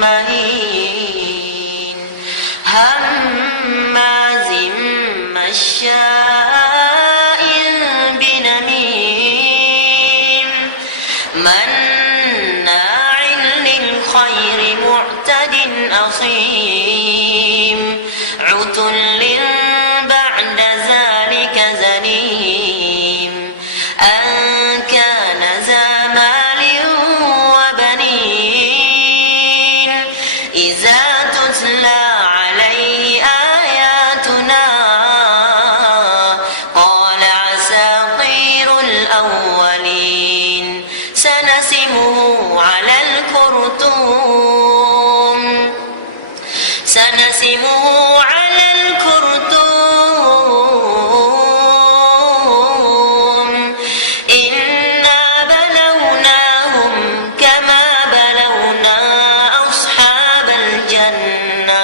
مهين هماز مشاء بنميم مناع للخير معتد أثيم عتل بعد ذلك زنيم أن كان ذا مال وبنين إذا تتلى عليه آياتنا قال أساطير الأولين سنسمه على الخرطوم إنا بلوناهم كما بلونا أصحاب الجنة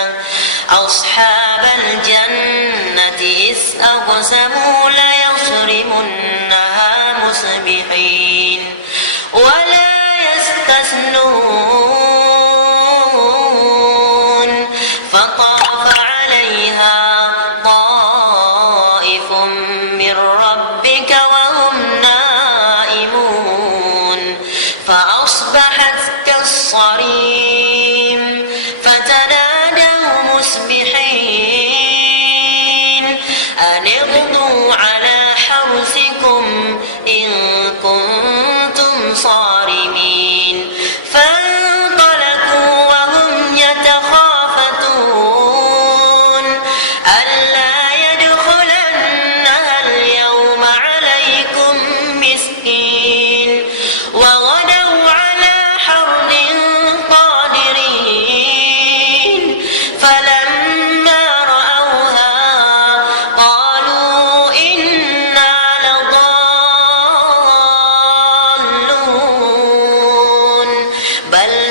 إذ أقسموا ليصرمنها مصبحين ولا يستثنون فطاف عليها طائف من ربك وهم نائمون فأصبحت كالصريم فتنادوا مصبحين أن اغدوا على حرثكم إن كنتم صارمين فانطلقوا وهم يتخافتون ألا يدخلنها اليوم عليكم مسكين وغدوا على حرد قادرين فلما رأوها قالوا إنا لضالون بل